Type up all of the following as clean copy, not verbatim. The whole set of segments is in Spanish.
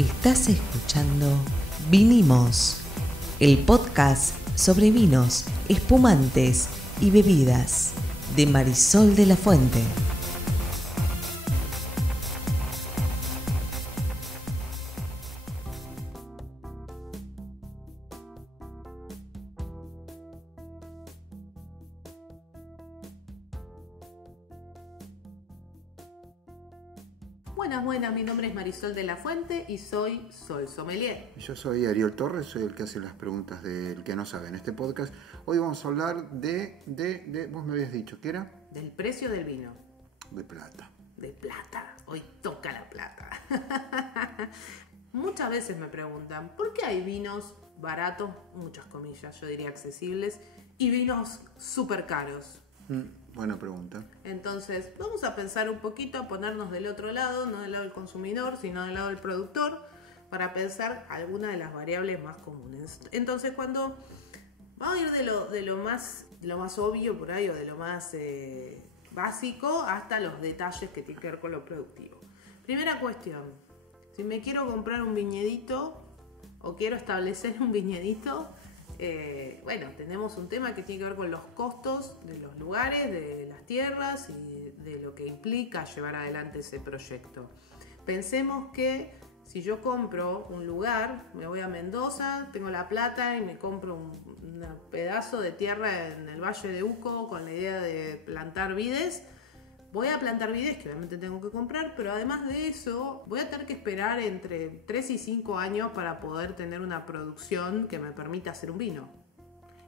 Estás escuchando Vinimos, el podcast sobre vinos, espumantes y bebidas de Marisol de la Fuente. Buenas, mi nombre es Marisol de la Fuente y soy Sol Sommelier. Yo soy Ariel Torres, soy el que hace las preguntas del que no sabe en este podcast. Hoy vamos a hablar de vos me habías dicho, ¿qué era? Del precio del vino. De plata. De plata, hoy toca la plata. Muchas veces me preguntan, ¿por qué hay vinos baratos, muchas comillas, yo diría accesibles, y vinos súper caros? Buena pregunta. Entonces, vamos a pensar un poquito, a ponernos del otro lado, no del lado del consumidor, sino del lado del productor, para pensar algunas de las variables más comunes. Entonces, cuando vamos a ir de lo más obvio por ahí, o de lo más básico, hasta los detalles que tienen que ver con lo productivo. Primera cuestión, si me quiero comprar un viñedito, o quiero establecer un viñedito, tenemos un tema que tiene que ver con los costos de los lugares, de las tierras y de lo que implica llevar adelante ese proyecto. Pensemos que si yo compro un lugar, me voy a Mendoza, tengo la plata y me compro un pedazo de tierra en el Valle de Uco con la idea de plantar vides. Voy a plantar vides que obviamente tengo que comprar, pero además de eso voy a tener que esperar entre 3 y 5 años para poder tener una producción que me permita hacer un vino.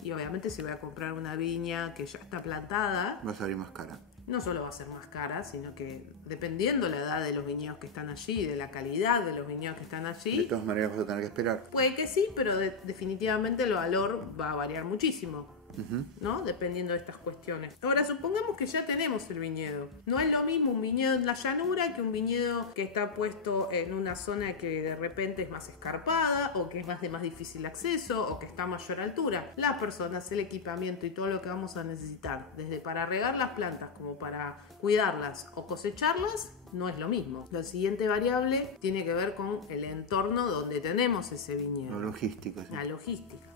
Y obviamente si voy a comprar una viña que ya está plantada, Va a salir más cara. no solo va a ser más cara, sino que dependiendo la edad de los viñedos que están allí, de la calidad de los viñedos que están allí, De todas maneras vas a tener que esperar. puede que sí, pero definitivamente el valor va a variar muchísimo. ¿No? Dependiendo de estas cuestiones. Ahora, supongamos que ya tenemos el viñedo. No es lo mismo un viñedo en la llanura que un viñedo que está puesto en una zona que de repente es más escarpada, o que es de más difícil acceso, o que está a mayor altura. Las personas, el equipamiento y todo lo que vamos a necesitar, desde para regar las plantas como para cuidarlas o cosecharlas, no es lo mismo. La siguiente variable tiene que ver con el entorno donde tenemos ese viñedo. La logística. Sí. La logística.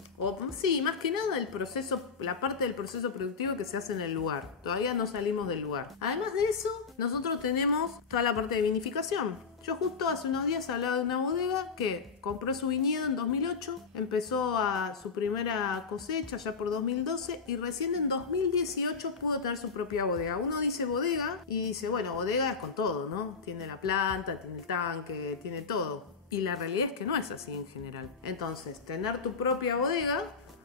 Sí, más que nada el proceso, la parte del proceso productivo que se hace en el lugar. Todavía no salimos del lugar. Además de eso, nosotros tenemos toda la parte de vinificación. Yo justo hace unos días hablaba de una bodega que compró su viñedo en 2008, empezó a su primera cosecha ya por 2012 y recién en 2018 pudo tener su propia bodega. Uno dice bodega y dice, bueno, bodega es con todo, ¿no? Tiene la planta, tiene el tanque, tiene todo. Y la realidad es que no es así en general. Entonces, tener tu propia bodega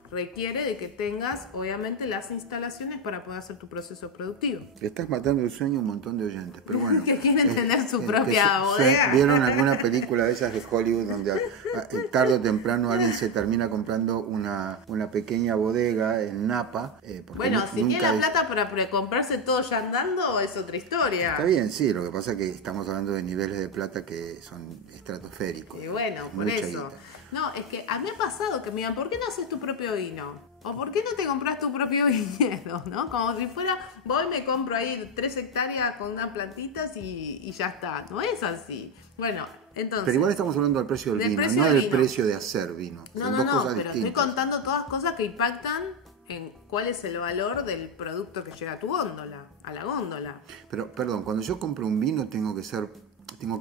requiere de que tengas, obviamente, las instalaciones para poder hacer tu proceso productivo. Le estás matando el sueño a un montón de oyentes, pero bueno. Que quieren tener su propia bodega. ¿Vieron alguna película de esas de Hollywood donde tarde o temprano alguien se termina comprando una pequeña bodega en Napa? Bueno, si tiene la plata para comprarse todo ya andando, es otra historia. Está bien, sí, lo que pasa es que estamos hablando de niveles de plata que son estratosféricos. Y bueno, por Mucha eso. guita. No, es que a mí me ha pasado que me digan, ¿por qué no haces tu propio vino? ¿O por qué no te compras tu propio viñedo? ¿No? Como si fuera, voy me compro ahí 3 hectáreas con unas plantitas y ya está. No es así. Bueno, entonces... Pero igual estamos hablando del precio del vino, no del precio de hacer vino. Son dos cosas pero distintas. estoy contando todas cosas que impactan en cuál es el valor del producto que llega a tu góndola, a la góndola. Pero, perdón, cuando yo compro un vino tengo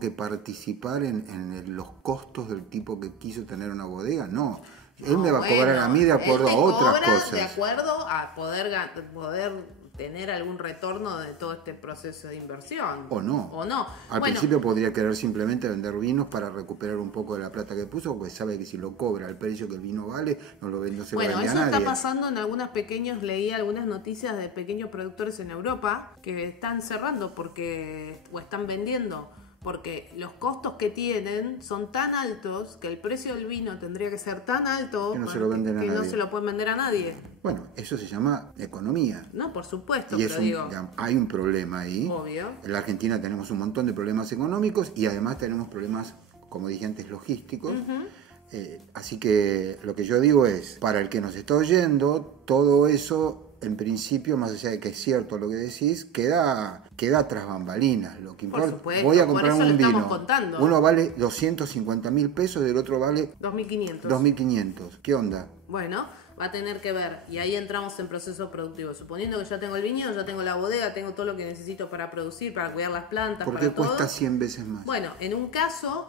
que participar en los costos del tipo que quiso tener una bodega. No, él me va a cobrar a mí de acuerdo a otras cosas. De acuerdo a poder tener algún retorno de todo este proceso de inversión. O no. Al principio podría querer simplemente vender vinos para recuperar un poco de la plata que puso, porque sabe que si lo cobra al precio que el vino vale, no se lo vende a nadie. Bueno, eso está pasando en leí algunas noticias de pequeños productores en Europa que están cerrando o están vendiendo porque los costos que tienen son tan altos que el precio del vino tendría que ser tan alto que no se lo venden a nadie. No se lo pueden vender a nadie. Bueno, eso se llama economía. No, por supuesto, y pero hay un problema ahí. Obvio. En la Argentina tenemos un montón de problemas económicos y además tenemos problemas, como dije antes, logísticos. Así que lo que yo digo es, para el que nos está oyendo, todo eso en principio, más allá de que es cierto lo que decís, queda tras bambalinas. Lo que importa, supuesto, voy a comprar por eso un lo estamos vino. contando. Uno vale 250.000 pesos y el otro vale 2.500. 2.500. ¿Qué onda? Bueno, va a tener que ver, y ahí entramos en proceso productivo. Suponiendo que ya tengo el viñedo, ya tengo la bodega, tengo todo lo que necesito para producir, para cuidar las plantas, ¿Por para qué todo. cuesta 100 veces más? Bueno, en un caso,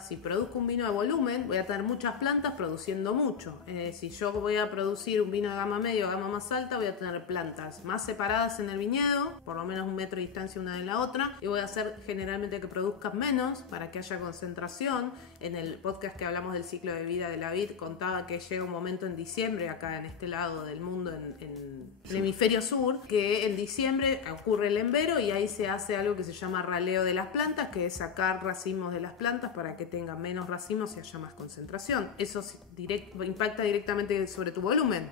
si produzco un vino de volumen, voy a tener muchas plantas produciendo mucho. Si yo voy a producir un vino de gama media o gama más alta, voy a tener plantas más separadas en el viñedo, por lo menos 1 metro de distancia una de la otra, y voy a hacer generalmente que produzcan menos para que haya concentración. En el podcast que hablamos del ciclo de vida de la vid, contaba que llega un momento en diciembre, acá en este lado del mundo, en el hemisferio sur, que en diciembre ocurre el embero y ahí se hace algo que se llama raleo de las plantas, que es sacar racimos de las plantas para que tengan menos racimos y haya más concentración. Eso impacta directamente sobre tu volumen.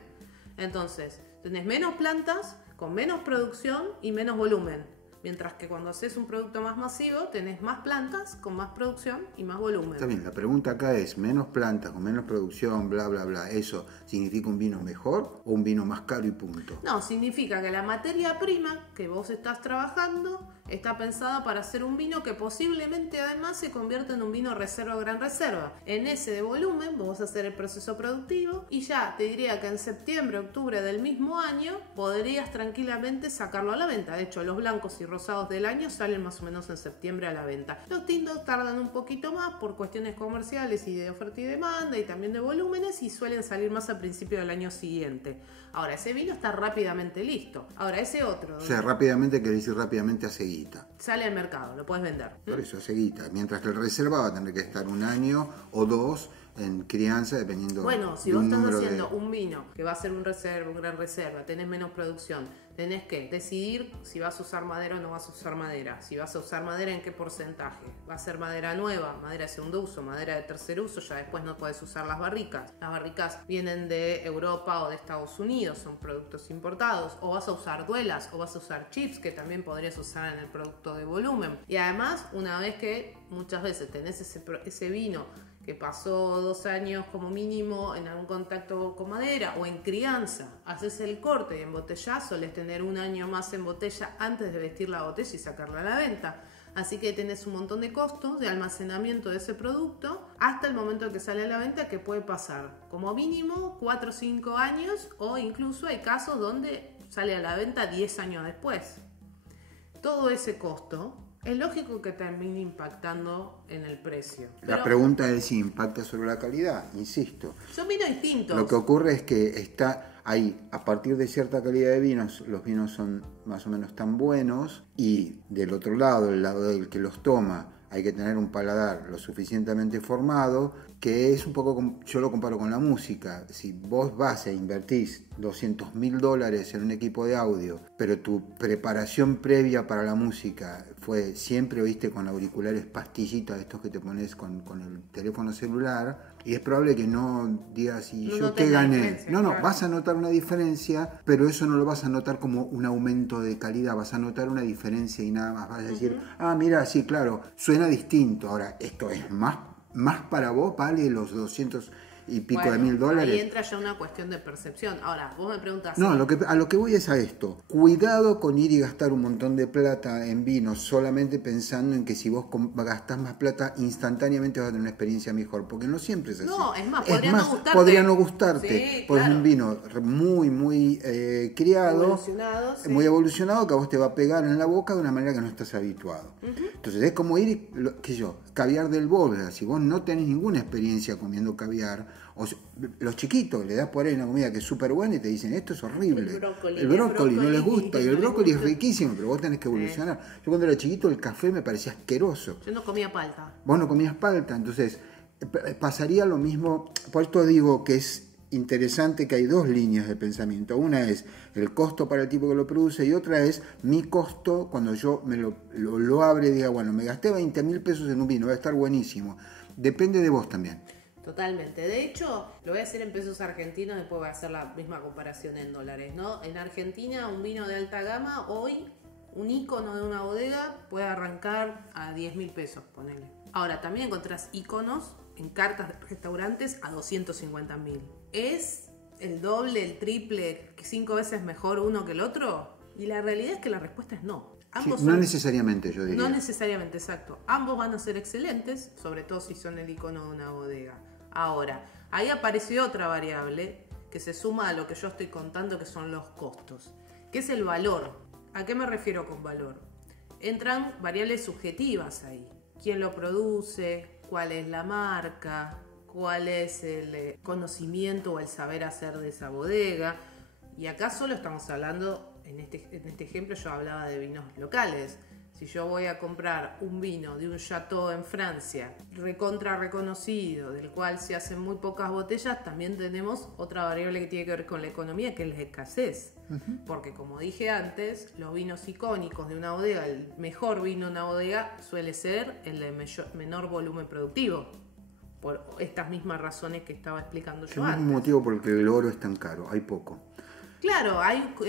Entonces, tenés menos plantas con menos producción y menos volumen. Mientras que cuando haces un producto más masivo, tenés más plantas con más producción y más volumen. Está bien, la pregunta acá es, menos plantas con menos producción, bla, bla, bla, ¿eso significa un vino mejor o un vino más caro y punto? No, significa que la materia prima que vos estás trabajando está pensada para hacer un vino que posiblemente además se convierta en un vino reserva o gran reserva. En ese de volumen vos vas a hacer el proceso productivo y ya te diría que en septiembre, octubre del mismo año podrías tranquilamente sacarlo a la venta. De hecho, los blancos y rosados del año salen más o menos en septiembre a la venta. Los tintos tardan un poquito más por cuestiones comerciales y de oferta y demanda y también de volúmenes y suelen salir más al principio del año siguiente. Ahora, ese vino está rápidamente listo. Ahora, ese otro... O sea, rápidamente quiere decir rápidamente hace guita. Sale al mercado, lo puedes vender. Por eso hace guita. Mientras que el reserva va a tener que estar 1 año o 2 en crianza, dependiendo. Bueno, si vos estás haciendo un vino que va a ser un reserva, un gran reserva, tenés menos producción, tenés que decidir si vas a usar madera o no vas a usar madera. Si vas a usar madera, ¿en qué porcentaje? ¿Va a ser madera nueva, madera de segundo uso, madera de tercer uso? Ya después no podés usar las barricas. Las barricas vienen de Europa o de Estados Unidos, son productos importados. O vas a usar duelas, o vas a usar chips, que también podrías usar en el producto de volumen. Y además, una vez que muchas veces tenés ese vino que pasó 2 años como mínimo en algún contacto con madera o en crianza, haces el corte y embotellás, solés tener 1 año más en botella antes de vestir la botella y sacarla a la venta. Así que tenés un montón de costos de almacenamiento de ese producto hasta el momento en que sale a la venta, que puede pasar como mínimo 4 o 5 años, o incluso hay casos donde sale a la venta 10 años después. Todo ese costo es lógico que termine impactando en el precio. La pregunta es si impacta sobre la calidad, insisto. Son vinos distintos. Lo que ocurre es que a partir de cierta calidad de vinos, los vinos son más o menos tan buenos, y del otro lado, el lado del que los toma, hay que tener un paladar lo suficientemente formado, que es un poco, yo lo comparo con la música. Si vos vas e invertís $200.000 en un equipo de audio, pero tu preparación previa para la música fue siempre, oíste, con auriculares pastillitas, estos que te pones con el teléfono celular, y es probable que no digas, ¿y yo qué gané? No, claro. Vas a notar una diferencia, pero eso no lo vas a notar como un aumento de calidad, vas a notar una diferencia y nada más. Vas a decir, mira, sí, claro, suena distinto. Ahora, esto es más para vos, vale los 200 y pico de $1.000. Ahí entra ya una cuestión de percepción. Ahora, vos me preguntás... No, a lo que voy es a esto. Cuidado con ir y gastar un montón de plata en vinos solamente pensando en que si vos gastás más plata, instantáneamente vas a tener una experiencia mejor, porque no siempre es así. No, es más, podría no gustarte. Sí, porque claro. Es un vino muy criado, sí. muy evolucionado, que a vos te va a pegar en la boca de una manera que no estás habituado. Entonces es como ir, caviar del Bóveda. Si vos no tenés ninguna experiencia comiendo caviar, los chiquitos le das por ahí una comida que es súper buena y te dicen, esto es horrible. El brócoli no les gusta, y el brócoli es riquísimo, pero vos tenés que evolucionar. Yo cuando era chiquito el café me parecía asqueroso. Yo no comía palta. Vos no comías palta, entonces pasaría lo mismo. Por esto digo que es interesante que hay 2 líneas de pensamiento. Una es el costo para el tipo que lo produce, y otra es mi costo cuando yo me lo abre y diga, bueno, me gasté 20.000 pesos en un vino, va a estar buenísimo. Depende de vos también. Totalmente. De hecho, lo voy a hacer en pesos argentinos, después voy a hacer la misma comparación en dólares, ¿no? En Argentina, un vino de alta gama, hoy, un ícono de una bodega puede arrancar a 10.000 pesos, ponele. Ahora, también encontrás íconos en cartas de restaurantes a 250.000. Es el doble, el triple, 5 veces mejor uno que el otro? Y la realidad es que la respuesta es no. Ambos sí, no necesariamente, yo diría. No necesariamente, exacto. Ambos van a ser excelentes, sobre todo si son el icono de una bodega. Ahora, ahí aparece otra variable que se suma a lo que yo estoy contando, que son los costos, que es el valor. ¿A qué me refiero con valor? Entran variables subjetivas ahí. ¿Quién lo produce? ¿Cuál es la marca? ¿Cuál es el conocimiento o el saber hacer de esa bodega? Y acá solo estamos hablando, en este ejemplo yo hablaba de vinos locales. Si yo voy a comprar un vino de un chateau en Francia, recontra reconocido, del cual se hacen muy pocas botellas, también tenemos otra variable que tiene que ver con la economía, que es la escasez. Porque como dije antes, los vinos icónicos de una bodega, el mejor vino de una bodega suele ser el de menor volumen productivo. Por estas mismas razones que estaba explicando yo antes. Es un motivo por el que el oro es tan caro, hay poco. Claro,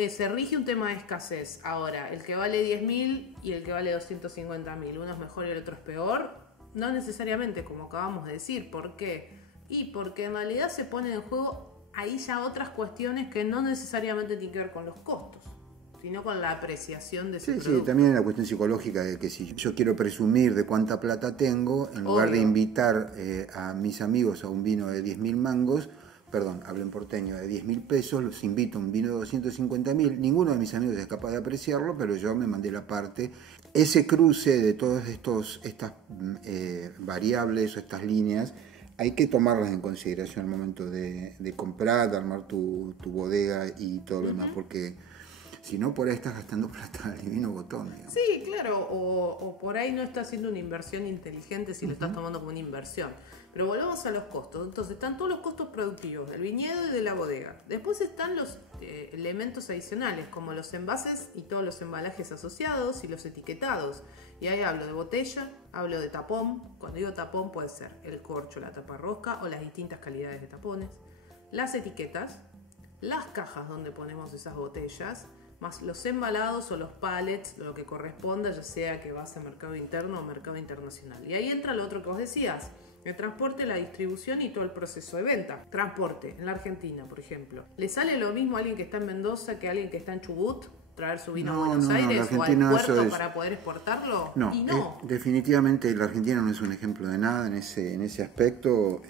se rige un tema de escasez. Ahora, el que vale 10.000 y el que vale 250.000, uno es mejor y el otro es peor, no necesariamente, como acabamos de decir. ¿Por qué? Y porque en realidad se ponen en juego ahí ya otras cuestiones que no necesariamente tienen que ver con los costos, sino con la apreciación de ese producto. Sí, también la cuestión psicológica de que si yo quiero presumir de cuánta plata tengo, en lugar de invitar a mis amigos a un vino de 10.000 mangos, perdón, hablo en porteño, de 10.000 pesos, los invito a un vino de 250.000, ninguno de mis amigos es capaz de apreciarlo, pero yo me mandé la parte. Ese cruce de todas estas variables o estas líneas, hay que tomarlas en consideración al momento de comprar, de armar tu bodega y todo lo demás, porque si no, por ahí estás gastando plata al divino botón. Digamos. Sí, claro, o por ahí no estás haciendo una inversión inteligente si lo estás tomando como una inversión. Pero volvamos a los costos. Entonces están todos los costos productivos del viñedo y de la bodega. Después están los elementos adicionales, como los envases y todos los embalajes asociados y los etiquetados. Y ahí hablo de botella, hablo de tapón. Cuando digo tapón puede ser el corcho, la tapa rosca o las distintas calidades de tapones. Las etiquetas, las cajas donde ponemos esas botellas, más los embalados o los pallets, lo que corresponda, ya sea que vas a mercado interno o mercado internacional. Y ahí entra lo otro que vos decías, el transporte, la distribución y todo el proceso de venta. Transporte, en la Argentina, por ejemplo. ¿Le sale lo mismo a alguien que está en Mendoza que a alguien que está en Chubut? ¿Traer su vino a Buenos Aires o al puerto para poder exportarlo? No, y no. Definitivamente la Argentina no es un ejemplo de nada en ese aspecto,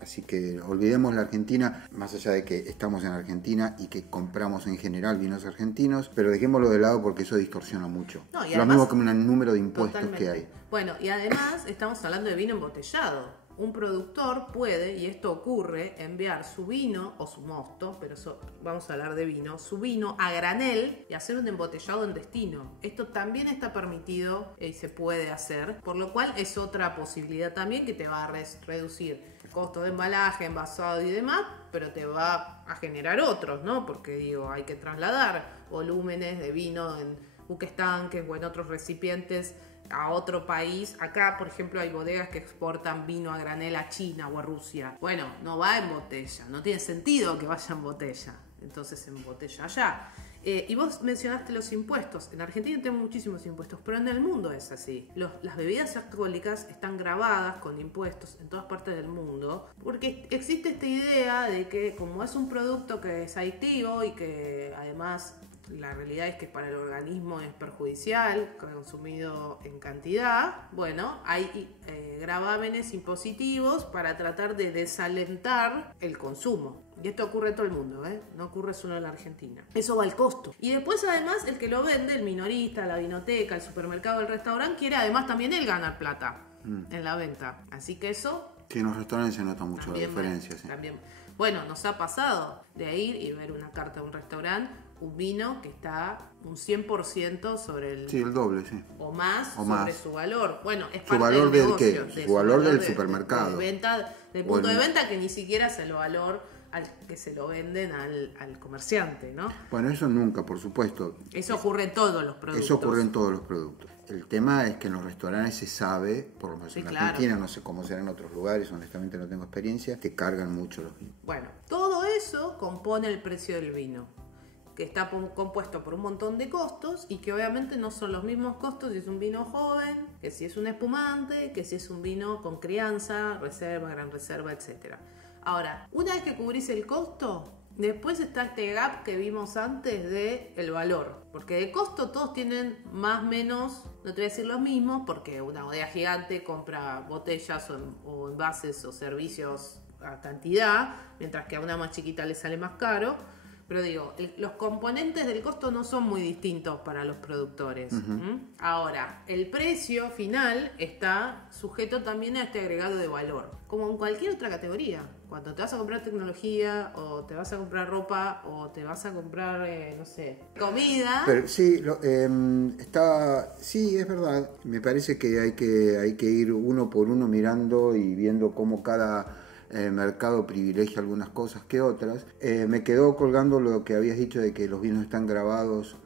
así que olvidemos la Argentina, más allá de que estamos en Argentina y que compramos en general vinos argentinos, pero dejémoslo de lado porque eso distorsiona mucho. No, y lo además, mismo que un número de impuestos totalmente. que hay. Bueno, y además estamos hablando de vino embotellado. Un productor puede, y esto ocurre, enviar su vino o su mosto, pero vamos a hablar de vino, su vino a granel y hacer un embotellado en destino. Esto también está permitido y se puede hacer, por lo cual es otra posibilidad también que te va a reducir costos de embalaje, envasado y demás, pero te va a generar otros, ¿no? Porque digo, hay que trasladar volúmenes de vino en buques tanques o en otros recipientes a otro país. Acá, por ejemplo, hay bodegas que exportan vino a granel a China o a Rusia. Bueno, no va en botella, no tiene sentido que vaya en botella, entonces en botella allá. Y vos mencionaste los impuestos. En Argentina tenemos muchísimos impuestos, pero en el mundo es así. Las bebidas alcohólicas están grabadas con impuestos en todas partes del mundo, porque existe esta idea de que como es un producto que es adictivo y que además la realidad es que para el organismo es perjudicial, consumido en cantidad, bueno, hay gravámenes impositivos para tratar de desalentar el consumo. Y esto ocurre en todo el mundo, no ocurre solo en la Argentina. Eso va al costo. Y después además el que lo vende, el minorista, la vinoteca, el supermercado, el restaurante, quiere además también él ganar plata en la venta. Así que eso... Sí, en los restaurantes se nota mucho la diferencia. Sí. También. Bueno, nos ha pasado de ir y ver una carta de un restaurante, un vino que está un 100% sobre el... Sí, el doble, sí. O más sobre su valor. Bueno, es ¿Su parte valor del qué? negocio. Su valor del supermercado. Del punto de venta que ni siquiera es el valor al que se lo venden al comerciante, ¿no? Bueno, eso nunca, por supuesto. Eso ocurre en todos los productos. Eso ocurre en todos los productos. El tema es que en los restaurantes se sabe, por lo menos en Argentina, no sé cómo será en otros lugares, honestamente no tengo experiencia, que cargan mucho los vinos. Bueno, todo eso compone el precio del vino, que está compuesto por un montón de costos y que obviamente no son los mismos costos si es un vino joven, que si es un espumante, que si es un vino con crianza, reserva, gran reserva, etc. Ahora, una vez que cubrís el costo, Después está este gap que vimos antes de el valor. Porque de costo todos tienen más o menos, no te voy a decir los mismos, porque una bodega gigante compra botellas o envases o servicios a cantidad, mientras que a una más chiquita le sale más caro. Pero digo, los componentes del costo no son muy distintos para los productores. Ahora, el precio final está sujeto también a este agregado de valor, como en cualquier otra categoría. Cuando te vas a comprar tecnología, o te vas a comprar ropa, o te vas a comprar, no sé, comida. Pero sí, sí, es verdad. Me parece que hay que ir uno por uno mirando y viendo cómo cada mercado privilegia algunas cosas que otras. Me quedó colgando lo que habías dicho de que los vinos están grabados,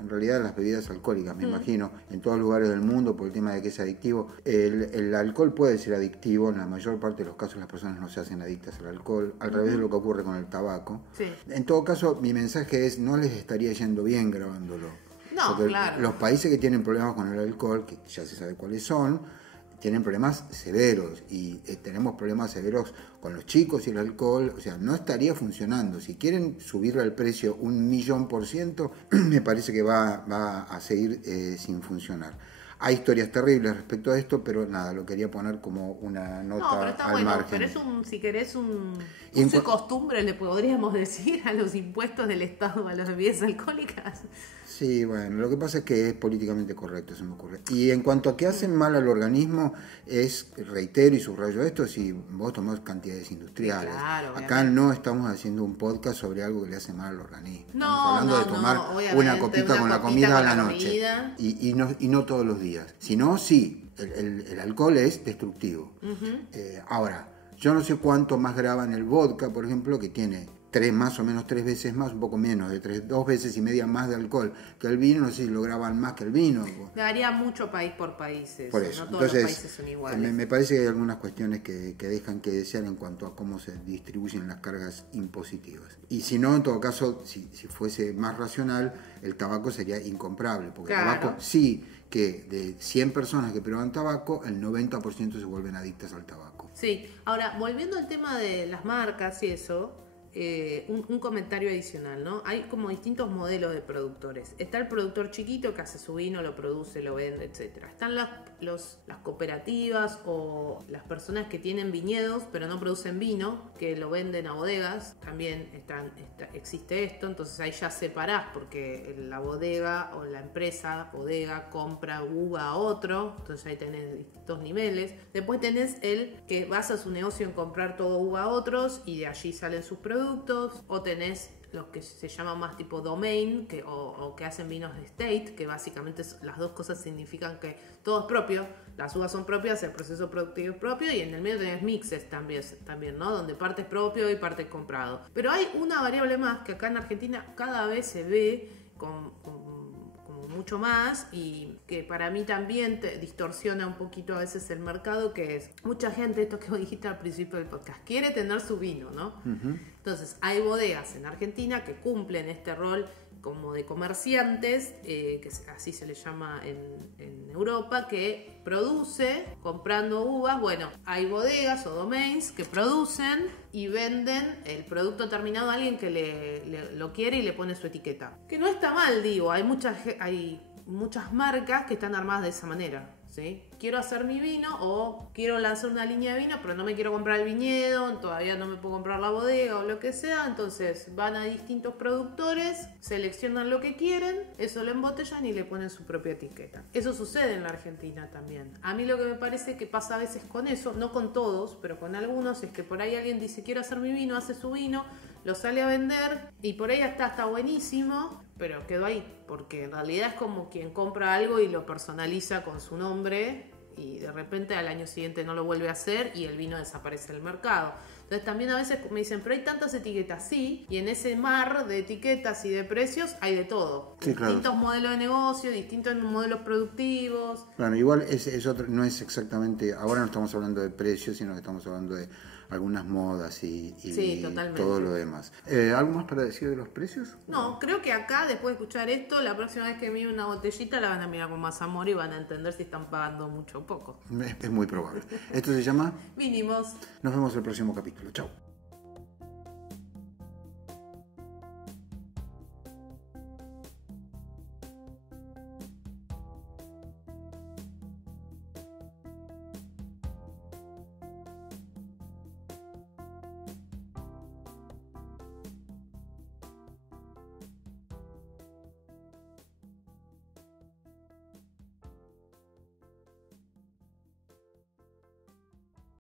en realidad las bebidas alcohólicas, me imagino, en todos lugares del mundo por el tema de que es adictivo. El alcohol puede ser adictivo, en la mayor parte de los casos las personas no se hacen adictas al alcohol, al revés de lo que ocurre con el tabaco. Sí. En todo caso, mi mensaje es, no les estaría yendo bien grabándolo. No, porque claro. Los países que tienen problemas con el alcohol, que ya se sabe cuáles son, tienen problemas severos y tenemos problemas severos con los chicos y el alcohol, o sea, no estaría funcionando. Si quieren subirle el precio 1.000.000%, me parece que va a seguir sin funcionar. Hay historias terribles respecto a esto, pero nada, lo quería poner como una nota No, pero está al bueno, margen. pero es si querés un uso y costumbre, le podríamos decir, a los impuestos del Estado a las bebidas alcohólicas. Sí, bueno, lo que pasa es que es políticamente correcto, se me ocurre. Y en cuanto a que hacen mal al organismo, reitero y subrayo esto, si vos tomás cantidades industriales. Claro, acá no estamos haciendo un podcast sobre algo que le hace mal al organismo. Estamos hablando de tomar obviamente, una copita con la comida a la noche. Comida. Y no todos los días. Si no, sí, el alcohol es destructivo. Ahora, yo no sé cuánto más graban el vodka, por ejemplo, que tiene más o menos 3 veces más, un poco menos, 2 veces y media más de alcohol que el vino. No sé si lo graban más que el vino. Varía mucho país por países. Por eso. No todos Entonces, los países son iguales. me parece que hay algunas cuestiones que dejan que desear en cuanto a cómo se distribuyen las cargas impositivas. Y si no, en todo caso, si fuese más racional, el tabaco sería incomprable, porque claro. el tabaco sí que de 100 personas que prueban tabaco, el 90% se vuelven adictas al tabaco. Sí, ahora, volviendo al tema de las marcas y eso, un comentario adicional, ¿no? Hay como distintos modelos de productores. Está el productor chiquito que hace su vino, lo produce, lo vende, etc. Están las cooperativas o las personas que tienen viñedos pero no producen vino, que lo venden a bodegas. También existe esto, entonces ahí ya separás, porque la bodega o la empresa bodega compra uva a otro, entonces ahí tenés distintos niveles. Después tenés el que basa su negocio en comprar todo uva a otros y de allí salen sus productos. O tenés los que se llaman más tipo domain, o que hacen vinos de estate, que básicamente las dos cosas significan que todo es propio, las uvas son propias, el proceso productivo es propio, y en el medio tenés mixes también, ¿no? Donde parte es propio y parte es comprado. Pero hay una variable más que acá en Argentina cada vez se ve con mucho más, y que para mí también te distorsiona un poquito a veces el mercado, que es mucha gente, esto que vos dijiste al principio del podcast, quiere tener su vino, ¿no? Entonces hay bodegas en Argentina que cumplen este rol como de comerciantes, que así se le llama en Europa, que produce comprando uvas. Bueno, hay bodegas o domains que producen y venden el producto terminado a alguien que lo quiere y le pone su etiqueta. Que no está mal, digo, hay muchas marcas que están armadas de esa manera, ¿sí? Quiero hacer mi vino o quiero lanzar una línea de vino, pero no me quiero comprar el viñedo, todavía no me puedo comprar la bodega o lo que sea. Entonces van a distintos productores, seleccionan lo que quieren, eso lo embotellan y le ponen su propia etiqueta. Eso sucede en la Argentina también. A mí lo que me parece que pasa a veces con eso, no con todos, pero con algunos, es que por ahí alguien dice quiero hacer mi vino, hace su vino, lo sale a vender y por ahí está buenísimo, pero quedó ahí, porque en realidad es como quien compra algo y lo personaliza con su nombre y de repente al año siguiente no lo vuelve a hacer y el vino desaparece del mercado. Entonces también a veces me dicen, pero hay tantas etiquetas, sí, y en ese mar de etiquetas y de precios hay de todo. Sí, claro. Distintos modelos de negocio, distintos modelos productivos. Bueno, igual es otro, no es exactamente, ahora no estamos hablando de precios, sino que estamos hablando de algunas modas y sí, todo lo demás. ¿Algo más para decir de los precios? No, creo que acá, después de escuchar esto, la próxima vez que miren una botellita la van a mirar con más amor y van a entender si están pagando mucho o poco. Es muy probable. Esto se llama Mínimos. Nos vemos el próximo capítulo. Chao.